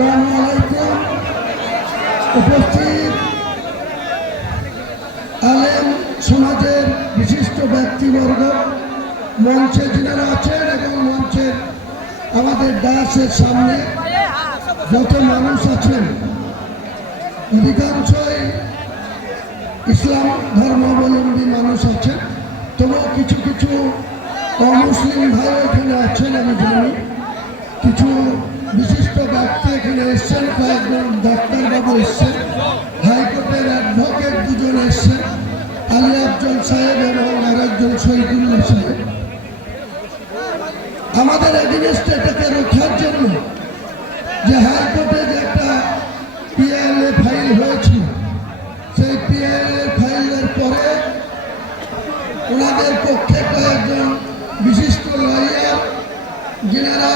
আসসালামু আলাইকুম। উপস্থিত আলেম সমাজের বিশিষ্ট ব্যক্তিবর্গ, মঞ্চে যিনারা আছেন এবং মঞ্চের আমাদের ডায়াসের সামনে যত মানুষ আছেন, অধিকাংশই ইসলাম ধর্মাবলম্বী মানুষ আছেন, তবুও কিছু কিছু অমুসলিম ভাই এখানে আছেন। আমি জানি কিছু বিশিষ্ট ব্যক্তি এখানে এসছেন, কয়েকজন ডাক্তারবাবু এসছেন, হাইকোর্টের অ্যাডভোকেট দুজন এসছেন, আলী আফজল সাহেব এবং আরেকজন শহীদুল্লাহ সাহেব। আমাদের এগেইনস্টে এটাকে রক্ষার জন্য যে হাইকোর্টে যে একটা পিআইএলএ ফাইল হয়েছিল, সেই পিআইএলএ ফাইলের পরে ওনাদের পক্ষে কয়েকজন বিশিষ্ট লয়ার যিনারা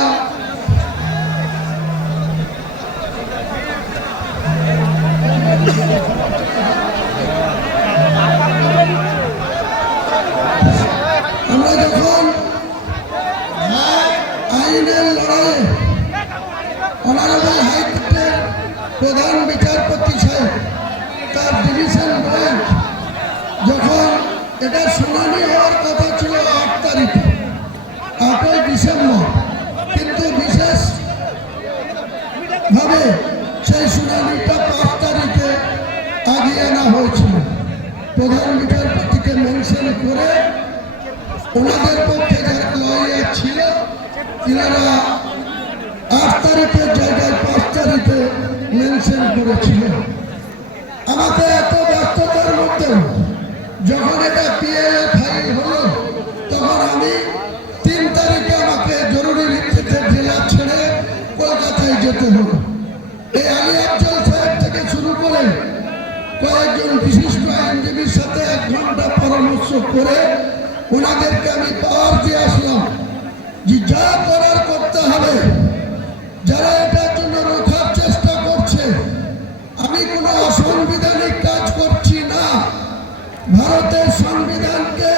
আমরা যখন আইনের লড়াইয়ে অনারেবল হাইকোর্টের প্রধান বিচারপতি সাহেব তার ডিভিশন বেঞ্চ যখন এটা শুনানি হওয়ার কথা ছিল 8 তারিখে, 8ই ডিসেম্বর, কিন্তু বিশেষভাবে সেই শুনানিটা 5 তারিখে আগিয়ে আনা হয়েছিল। প্রধান বিচারপতিকে মেনশন করে ওনাদের পক্ষে যারা লয়ার ছিল তিনারা 8 তারিখের জায়গায় 5 তারিখে মেনশন করেছিল। আমাকে এত ব্যস্ততার মধ্যে যখন এটা পিএলএ ফাইল হলো, তখন আমি 3 তারিখে আমাকে জরুরি ভিত্তিতে জেলা ছেড়ে কলকাতায় যেতে হলো। এই আলী আফজল সাহেব থেকে শুরু করে কয়েকজন বিশিষ্ট আইনজীবীর সাথে 1 ঘন্টা পরামর্শ করে ওনাদেরকে আমি পাওয়ার দিয়ে আসলাম যে যা করার করতে হবে। যারা এটার জন্য রোখার চেষ্টা করছে, আমি কোনো অসাংবিধানিক কাজ করছি না। ভারতের সংবিধানকে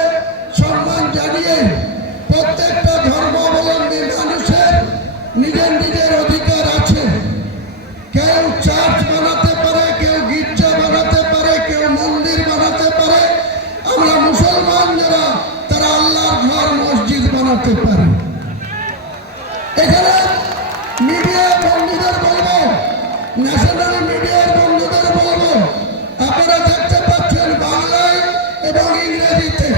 সম্মান জানিয়ে প্রত্যেকটা ধর্মাবলম্বী মানুষের নিজের নিজের অধিকার আছে। কেউ চার্চ বানাতে পারে, কেউ গির্জা বানাতে পারে, কেউ মন্দির বানাতে পারে। আমরা মুসলমান যারা, তারা আল্লাহর ঘর মসজিদ বানাতে পারে। এখানে মিডিয়া বন্ধুদের বলবো, ন্যাশনাল মিডিয়ার বন্ধুদের বলবো, আপনারা দেখতে পাচ্ছেন বাংলায় এবং ইংরেজিতে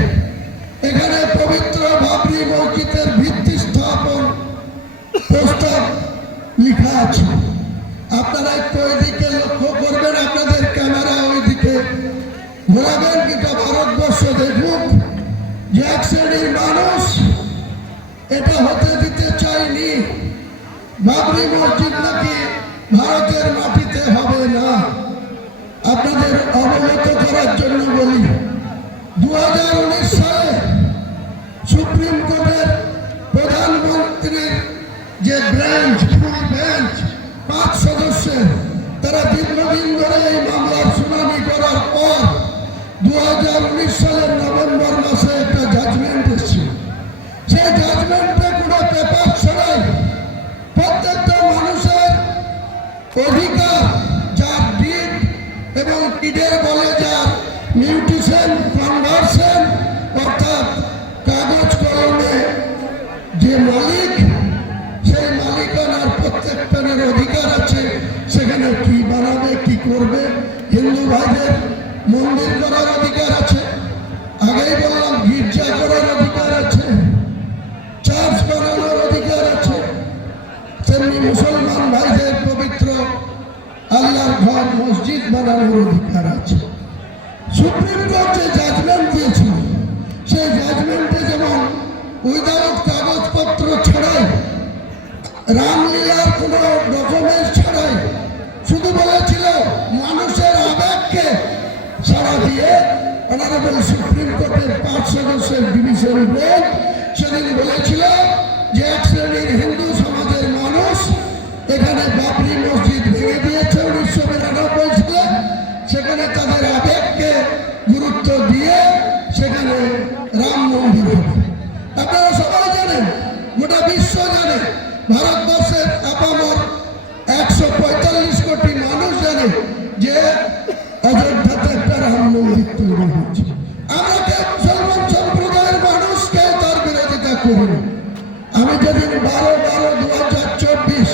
এখানে পবিত্র বাবরি মসজিদের ভিত্তি স্থাপন প্রস্তাব লেখা আছে। আপনারা একটু ওইদিকে লক্ষ্য করবেন, আপনাদের ক্যামেরা ওইদিকে ঘোরাবেন, কিটা ভারতবর্ষ দেখুক যে এক শ্রেণীর মানুষ এটা হতে দিতে চায়নি। বাবরি মসজিদ নাকি ভারতের মাটিতে হবে না। আপনাদের অবগত করার জন্য বলি, 2019 সালে সুপ্রিম কোর্টের প্রধানমন্ত্রীর যে বেঞ্চ, ফুল বেঞ্চ 5 সদস্যের, তারা দীর্ঘদিন ধরে এই মামলার শুনানি করার পর 2019 সালের নভেম্বর মাসে একটা জাজমেন্ট এসেছিল। সেই জাজমেন্টে কোনো পেপার ছাড়াই প্রত্যেকটা মানুষের অধিকার, যার ডিড এবং ডিডের বলে যার মিউটেশন, কনভার্সন, অর্থাৎ কাগজ কলমে যে মালিক, সেই মালিকানার প্রত্যেকটার অধিকার আছে। সেখানে কি বানাবে, কি করবে, হিন্দু ভাইদের মন্দির করার অধিকার আছে, আগেই বললাম গির্জা করার অধিকার আছে, চার্চ বানানোর অধিকার আছে, তেমনি মুসলমান ভাইদের পবিত্র আল্লাহর ঘর মসজিদ বানানোর অধিকার আছে। সুপ্রিম কোর্ট যে জাজমেন্ট দিয়েছিল, সেই জাজমেন্টে যেমন উইদাউট কাগজপত্র ছাড়াই, রামলীলার কোনো ডকুমেন্টস ছাড়াই, শুধু বলেছিল মানুষের আবেগকে সাড়া দিয়ে অনারেবল সুপ্রিম কোর্টের 5 সদস্যের ডিভিশন বেঞ্চ সেদিন বলেছিল যে এক শ্রেণীর হিন্দু সমাজের মানুষ এখানে বাবরি মসজিদ ভেঙে দিয়েছে 1992 সালে। সেখানে তাদের আবেগকে গুরুত্ব দিয়ে সেখানে রাম মন্দির হবে। আপনারা সবাই জানেন, গোটা বিশ্ব জানে, ভারতবর্ষের আপামর 100 যে অযোধ্যাতে একটা রাম মন্দির তৈরি হচ্ছে। আমরা কেউ মুসলমান সম্প্রদায়ের মানুষকে তার বিরোধিতা করি। আমি যেদিন 12/12/2024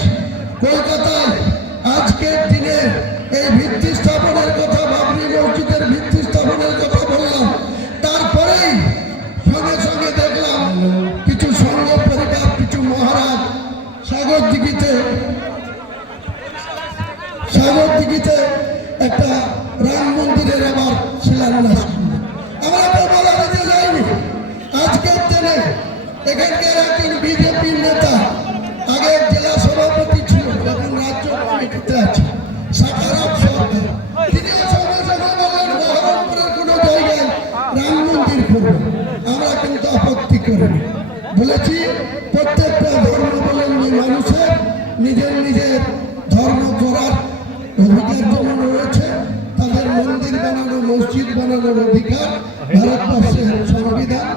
কলকাতায় আজকের দিনে এই ভিত্তি স্থাপনের কথা, বাবরি মসজিদের ভিত্তি স্থাপনের কথা বললাম, তারপরেই সঙ্গে সঙ্গে দেখলাম কিছু সংঘ পরিবার, কিছু মহারাজ সাগর দিঘিতে একটা রাম মন্দিরের আবার শিলান্যাস করলো। আমরা তো বলা দিতে যাইনি। আজকের দিনে এখানকার একজন বিজেপি নেতা, আগে জেলা সভাপতি ছিল, এখন রাজ্য কমিটিতে আছে, সাকারাম সরকার, তিনি সঙ্গে সঙ্গে বললেন বহরমপুরের কোনো জায়গায় রাম মন্দির করবো। আমরা কিন্তু আপত্তি করিনি, বলেছি প্রত্যেকটা ধর্মাবলম্বী মানুষের নিজের নিজের ধর্ম করার অধিকার যেমন রয়েছে, তাদের মন্দির বানানো, মসজিদ বানানোর অধিকার ভারতবর্ষের সংবিধান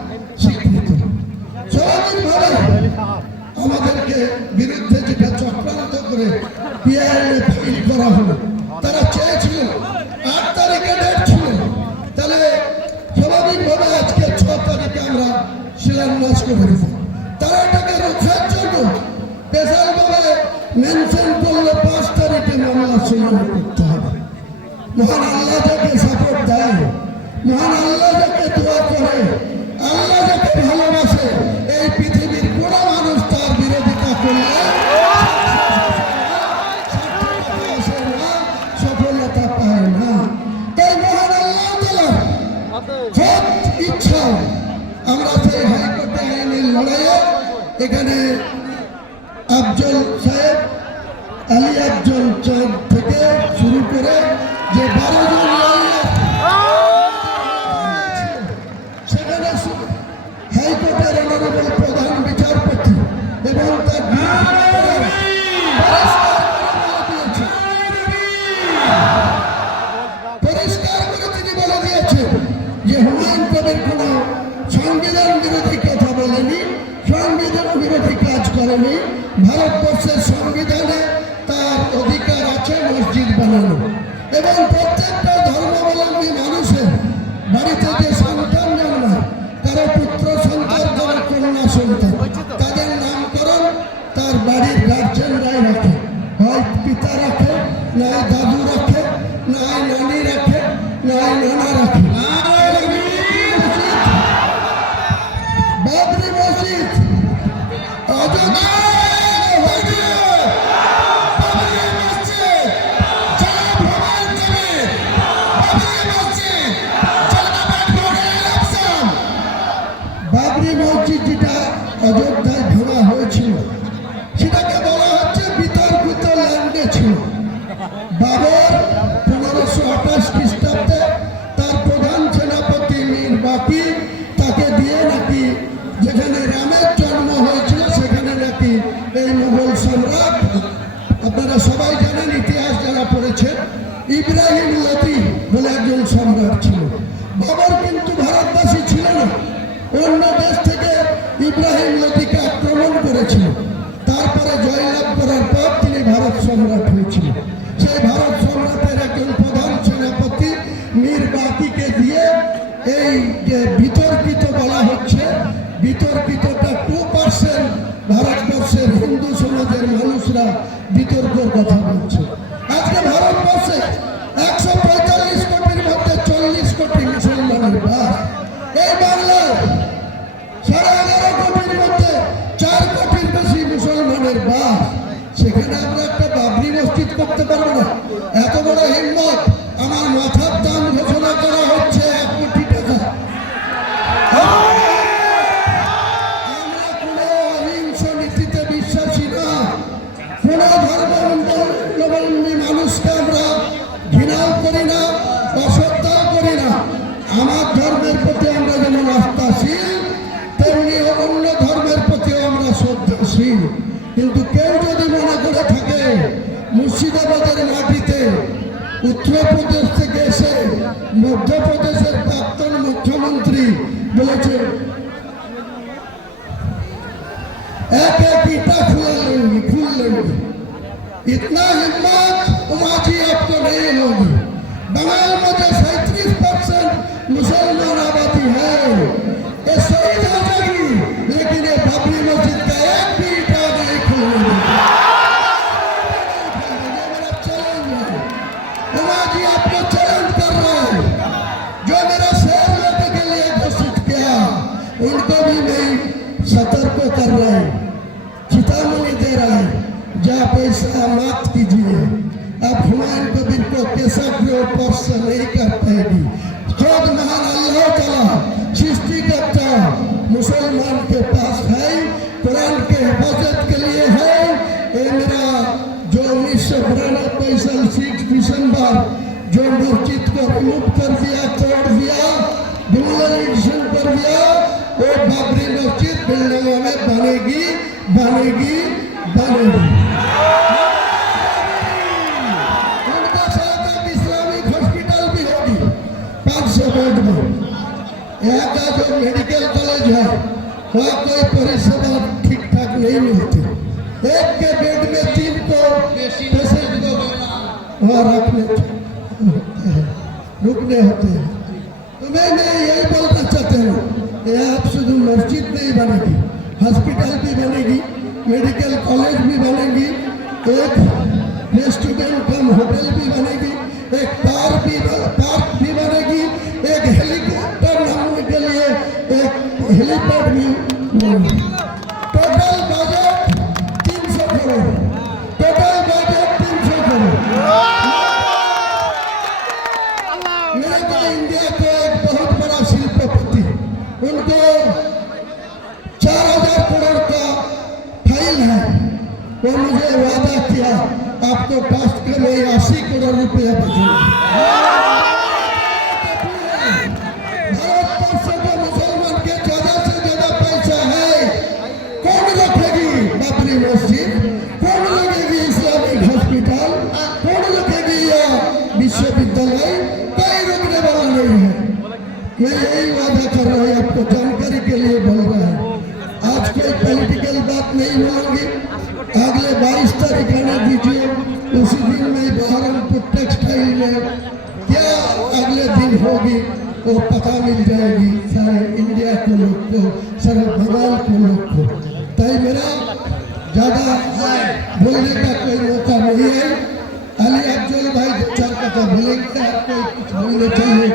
স্বীকৃত। স্বাভাবিকভাবে আমাদেরকে বিরুদ্ধে যেটা চক্রান্ত করে পিআইএল ফাইল করা হলো, তারা চেয়েছিল 8 তারিখে ডেট ছিল, তাহলে স্বাভাবিকভাবে আজকে 6 তারিখে আমরা শিলান্যাস করে দিই। তারা এটাকে রক্ষার জন্য স্পেশালভাবে মেনশন করলে 5 তারিখে মামলা শুনানি করতে হবে। মহান আল্লাহ যাকে সাপোর্ট দেয়, মহান আল্লাহ যাকে দোয়া করে, আল্লাহ যাকে ভালোবাসে, এই পৃথিবীর কোন মানুষ তার বিরোধিতা করলে সফলতা পায় না। তাই মহান আল্লাহ তাআলার ইচ্ছা আমরা সেই হাইকোর্টে আইনের লড়াইয়ে এখানে আফজল সাহেব, আলী আফজল চাঁদ থেকে শুরু করে যে 12 জন সেখানে হাইকোর্টের অনারেবল প্রধান বিচারপতি এবং তার পরিষ্কার করে তিনি বলে দিয়েছেন যে হুমায়ুন কবির কোন সংবিধান বিরোধী কথা বলেনি, সংবিধান বিরোধী কাজ করেনি। ভারতবর্ষের সংবিধানে তার অধিকার আছে মসজিদ বানানো, এবং প্রত্যেকটা ধর্মাবলম্বী মানুষের বাড়িতে যে সন্তান জন্মায়, কারো পুত্র সন্তান, কারো কন্যা সন্তান, তাদের নামকরণ তার বাড়ির গার্জেনরাই রাখে, হয় পিতা রাখে, নয় দাদু রাখে, নয় নানি রাখে, নয় নানা রাখে। বাবরি মসজিদ অযোধ্যা বাবরি মসজিদ যেটা অযোধ্যায় ভাঙা হয়েছিল, সেটাকে বলা হচ্ছে বিতর্কিত ল্যান্ডে ছিল। বাবর 1528 খ্রিস্টাব্দে তার প্রধান সেনাপতি মীর বাকি তাকে দিয়ে নাকি যেখানে রামের জন্ম হয়েছিল সেখানে নাকি এই মুঘল সম্রাট, আপনারা সবাই জানেন, ইতিহাস যারা পড়েছে, ইব্রাহিম লোদি বলে একজন সম্রাট ছিল। বাবর কিন্তু ভারতবাসী ছিল না, অন্য দেশ থেকে ইব্রাহিম লোদিকে আক্রমণ করেছিল। তারপরে জয়লাভ করার পর তিনি ভারত সম্রাট হয়েছিল। সেই ভারত সম্রাটের একজন প্রধান সেনাপতি মীর বাকিকে দিয়ে এই যে বিতর্কিত বলা হচ্ছে, বিতর্কিতটা 2% ভারতবর্ষের হিন্দু সমাজের মানুষরা বিতর্কের কথা বলছে। আজকে ভারতবর্ষে 145 কোটির মধ্যে 40 কোটি মুসলমানের বাস। এই বাংলায় 11.5 কোটির মধ্যে 4 কোটির বেশি মুসলমানের বাস। সেখানে আমরা একটা বাবরি মসজিদ করতে পারবো না? এত বড় হিম্মত! আমার মাথার দাম ঘোষণা করা হচ্ছে 1 কোটি টাকা। আমরা কোনো অহিংস নীতিতে বিশ্বাসী না, কোন ধর্মাবলম্বী মানুষকে আমরা ঘৃণাও করি না, অশ্রদ্ধাও করি না। আমার ধর্মের প্রতি আমরা যেমন আস্থাশীল, তেমনি অন্য ধর্মের প্রতিও আমরা শ্রদ্ধাশীল। কিন্তু কেউ যদি মনে করে থাকে মুর্শিদাবাদের মাটিতে উত্তরপ্রদেশ থেকে এসে মধ্যপ্রদেশের প্রাক্তন মুখ্যমন্ত্রী বলেছে এক এক ইটা খুল लेंगे, इतना हिम्मत उमाजी आपको नहीं मुसलमान आबादी है, ये शहीद हो जाएगी, लेकिन ये बाबरी मस्जिद का एक भी ईंटा नहीं खोलने देगा। ये मेरा चैलेंज है। उमा जी आपको चैलेंज कर रहे हैं, जो मेरा शहर लेने के लिए घोषित किया उनको भी मैं सतर्क कर रहे हैं, चेतावनी दे रहा है, जा पैसा मत कीजिए। अब हुमायूं कबीर को कैसा स्पर्श नहीं कर पाएगी। खुद महान अल्लाह ताला सृष्टिकर्ता मुसलमान के पास है, कुरान के हिफाजत के लिए है। ये मेरा जो 1992 6 दिसंबर जो मस्जिद को रिमूव कर दिया, तोड़ दिया, डिमोलिशन कर दिया, वो बाबरी मस्जिद बिल्डिंगों में बनेगी बनेगी बनेगी। उनका साथ एक इस्लामिक हॉस्पिटल भी होगी 500 बेड में। यहाँ का जो मेडिकल कॉलेज है वहाँ कोई परिसेवा ठीक ठाक नहीं मिलती। एक के बेड में 3 को पेशेंट को वहाँ रुकने होते हैं। तो मैं यही बोलना चाहता हूँ, यहाँ आप शुद्ध मस्जिद नहीं बनेगी, हॉस्पिटल भी बनेगी, मेडिकल कॉलेज भी बनेगी, एक रेस्टोरेंट कम होटल भी बनेगी, एक पार्क भी बनेगी, एक हेलीकॉप्टर नामने के लिए एक हेलीपैड भी बनेगी। Total budget 300 crore, total budget 300 crore. मेरे को इंडिया के एक बहुत बड़ा शिल्पपति, उनको 4000 करोड़ का फाइल है, वो मुझे वादा किया आपको कास्ट के लिए 80 करोड़ रुपया भेजूंगा। भारतवर्ष के मुसलमान के ज्यादा से ज्यादा पैसा है, कौन रखेगी बाबरी मस्जिद, कौन लगेगी इस्लामिक हॉस्पिटल, कौन रखेगी या विश्वविद्यालय, कोई रुकने वाला नहीं है। मैं यही वादा कर रहा हूँ, आपको जानकारी के लिए बोल रहा है। आज कोई पॉलिटिकल बात नहीं बोलूंगी, अगले 22 तारीख आने दीजिए, उसी दिन में बहरमपुर टेक्सटाइल में क्या अगले दिन होगी वो पता मिल जाएगी सारे इंडिया के लोग को, सारे बंगाल के लोग को। ताई मेरा ज़्यादा बोलने का कोई मौका नहीं है। अली अफजल भाई 2-4 कथा बोलेंगे, आपको कुछ बोलने चाहिए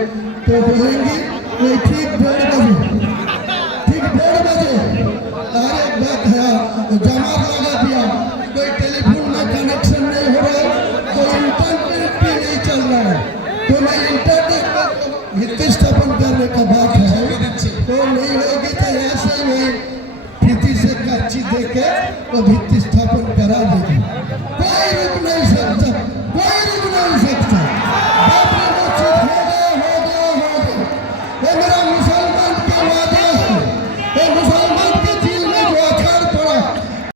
तो बोलेंगे। कोई ठीक 1:30 बजे अरे बात है, जमा लगा दिया, कोई टेलीफोन में कनेक्शन नहीं हो रहा है, कोई इंटरनेट भी नहीं चल रहा है, तो मैं इंटरनेट पर भित्ति स्थापन करने का बात है, तो नहीं होगी तो यहाँ से मैं प्रीति से कच्ची दे के वो भित्ति स्थापन करा देगी। कोई रुक नहीं सकता, कोई रुक नहीं सकता।